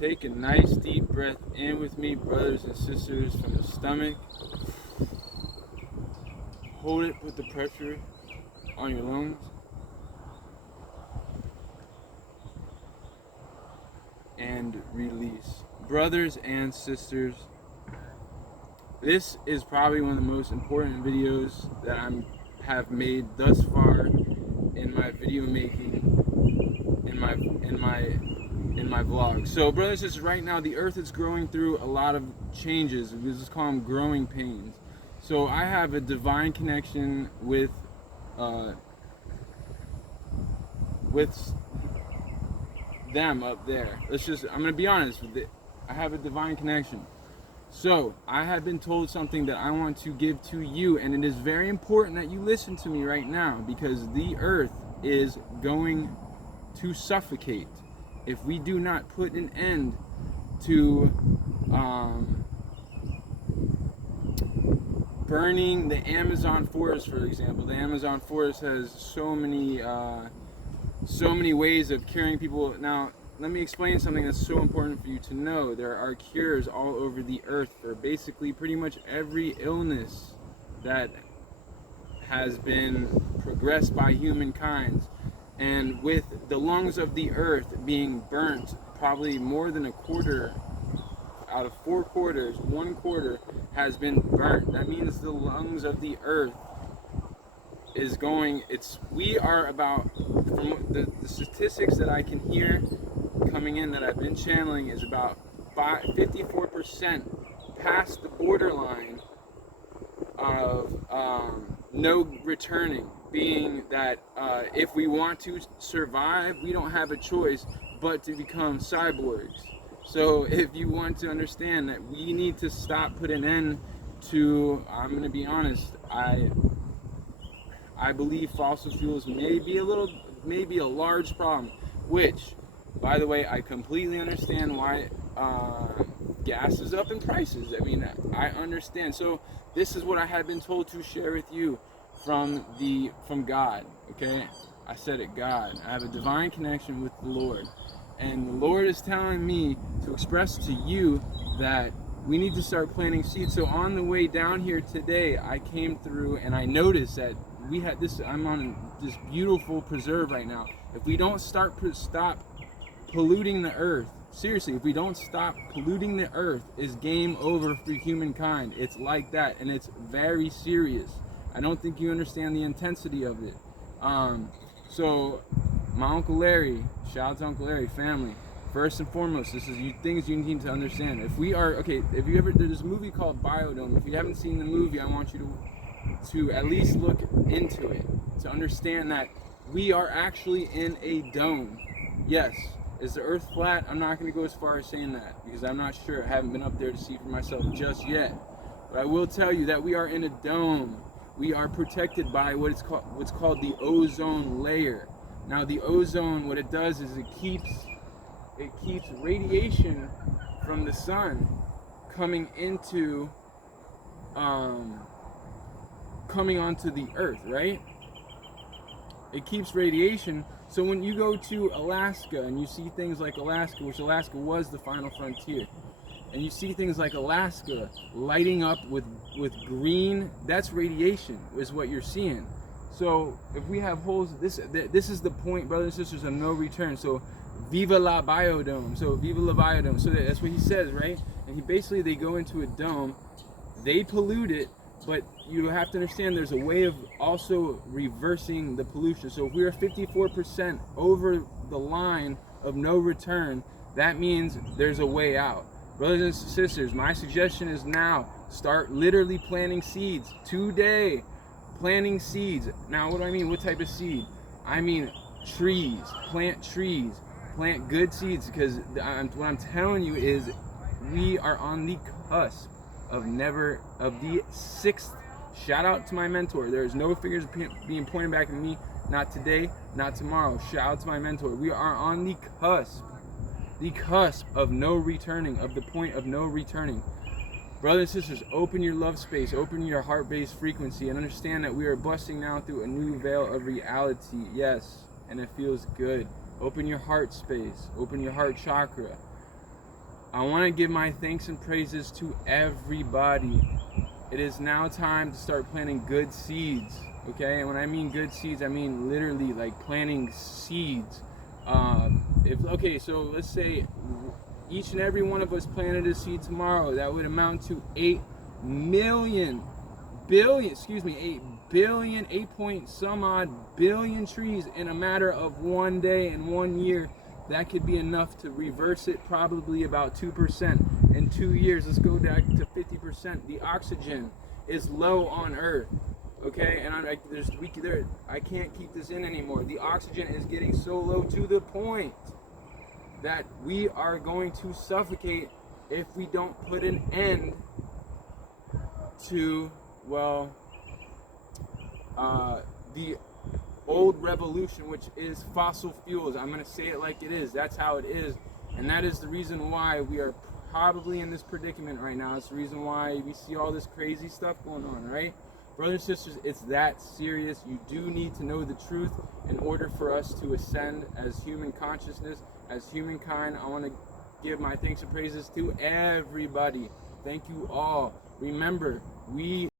Take a nice deep breath in with me, brothers and sisters, from the stomach. Hold it, put the pressure on your lungs. And release. Brothers and sisters, this is probably one of the most important videos that I have made thus far in my video making, in my vlog. So brothers and sisters, right now the earth is growing through a lot of changes. We just call them growing pains. So I have a divine connection with them up there. I'm gonna be honest with it. I have a divine connection. So I have been told something that I want to give to you, and it is very important that you listen to me right now, because the earth is going to suffocate if we do not put an end to burning the Amazon forest, for example. The Amazon forest has so many ways of curing people. Now, let me explain something that's so important for you to know. There are cures all over the earth for basically pretty much every illness that has been progressed by humankind. And with the lungs of the earth being burnt, probably more than a quarter out of 4 quarters, 1/4 has been burnt. That means the lungs of the earth is going, we are about, from the statistics that I can hear coming in that I've been channeling, is about 54% past the borderline of no returning, being that if we want to survive, we don't have a choice but to become cyborgs. So if you want to understand that we need to stop, put an end to, I'm going to be honest, I believe fossil fuels may be a large problem, which, by the way, I completely understand why gas is up in prices. I mean, I understand. So this is what I have been told to share with you from God, okay? I said it, God. I have a divine connection with the Lord. And the Lord is telling me to express to you that we need to start planting seeds. So on the way down here today, I came through and I noticed that we had this, I'm on this beautiful preserve right now. If we don't stop polluting the earth, seriously, if we don't stop polluting the earth, is game over for humankind. It's like that, and it's very serious. I don't think you understand the intensity of it. So my Uncle Larry, shout out to Uncle Larry, family. First and foremost, this is things you need to understand. If we are, okay, there's a movie called Biodome. If you haven't seen the movie, I want you to at least look into it, to understand that we are actually in a dome. Yes. Is the earth flat? I'm not going to go as far as saying that, because I'm not sure. I haven't been up there to see for myself just yet. But I will tell you that we are in a dome. We are protected by what's called the ozone layer. Now the ozone, what it does is it keeps radiation from the sun coming onto the earth, right? It keeps radiation. So when you go to Alaska and you see things like Alaska, which Alaska was the final frontier, and you see things like Alaska lighting up with green, that's radiation, is what you're seeing. So if we have holes, this is the point, brothers and sisters, of no return. So viva la biodome. So viva la biodome. So that's what he says, right? And they go into a dome, they pollute it, but you have to understand there's a way of also reversing the pollution. So if we are 54% over the line of no return, that means there's a way out. Brothers and sisters, my suggestion is now start literally planting seeds today. Planting seeds. Now, what do I mean? What type of seed? I mean trees. Plant trees. Plant good seeds, because what I'm telling you is we are on the cusp of the 6th. Shout out to my mentor. There's no fingers being pointed back at me. Not today, not tomorrow. Shout out to my mentor. We are on the cusp of no returning, of the point of no returning. Brothers and sisters, open your love space, open your heart-based frequency, and understand that we are busting now through a new veil of reality. Yes, and it feels good. Open your heart space, open your heart chakra. I want to give my thanks and praises to everybody. It is now time to start planting good seeds, okay? And when I mean good seeds, I mean literally like planting seeds. So let's say each and every one of us planted a seed tomorrow, that would amount to 8 billion, 8 point some odd billion trees in a matter of 1 day and 1 year. That could be enough to reverse it, probably about 2%. In 2 years, let's go back to 50%. The oxygen is low on Earth, okay? And I can't keep this in anymore. The oxygen is getting so low to the point that we are going to suffocate if we don't put an end to, the old revolution, which is fossil fuels. I'm going to say it like it is. That's how it is. And that is the reason why we are probably in this predicament right now. It's the reason why we see all this crazy stuff going on, right? Brothers and sisters, it's that serious. You do need to know the truth in order for us to ascend as human consciousness, as humankind. I want to give my thanks and praises to everybody. Thank you all. Remember, we